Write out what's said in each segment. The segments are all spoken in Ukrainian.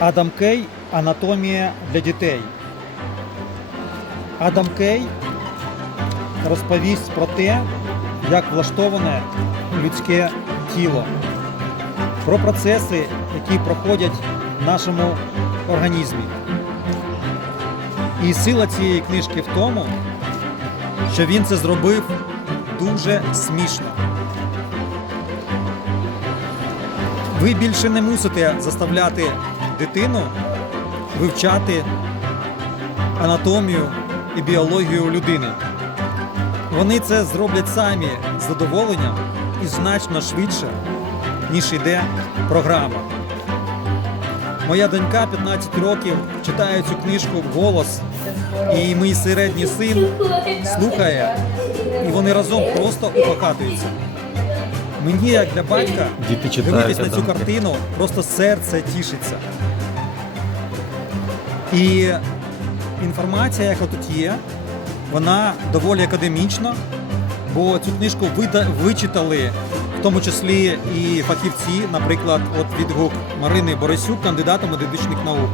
Адам Кей Анатомія для дітей. Адам Кей розповість про те, як влаштоване людське тіло, про процеси, які проходять в нашому організмі. І сила цієї книжки в тому, що він це зробив дуже смішно. Ви більше не мусите заставляти дитину вивчати анатомію і біологію людини. Вони це зроблять самі з задоволенням і значно швидше, ніж йде програма. Моя донька 15 років читає цю книжку вголос, і мій середній син слухає, і вони разом просто упокатуються. Мені, як для батька, Діти читають дивитись на цю Адамки. картину, просто серце тішиться. І інформація, яка тут є, вона доволі академічна, бо цю книжку вида- вичитали в тому числі і фахівці, наприклад, от відгук Марини Борисюк, кандидата медичних наук.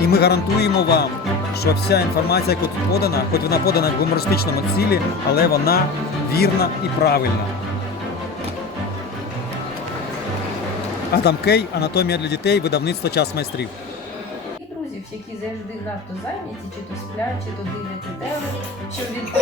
І ми гарантуємо вам, що вся інформація, яка тут подана, хоч вона подана в гумористичному цілі, але вона вірна і правильна. Адам Кей, Анатомія для дітей, видавництво час майстрів. І друзів, які завжди надто зайняті, чи то сплять, чи то дивляться теле, щоб відповісти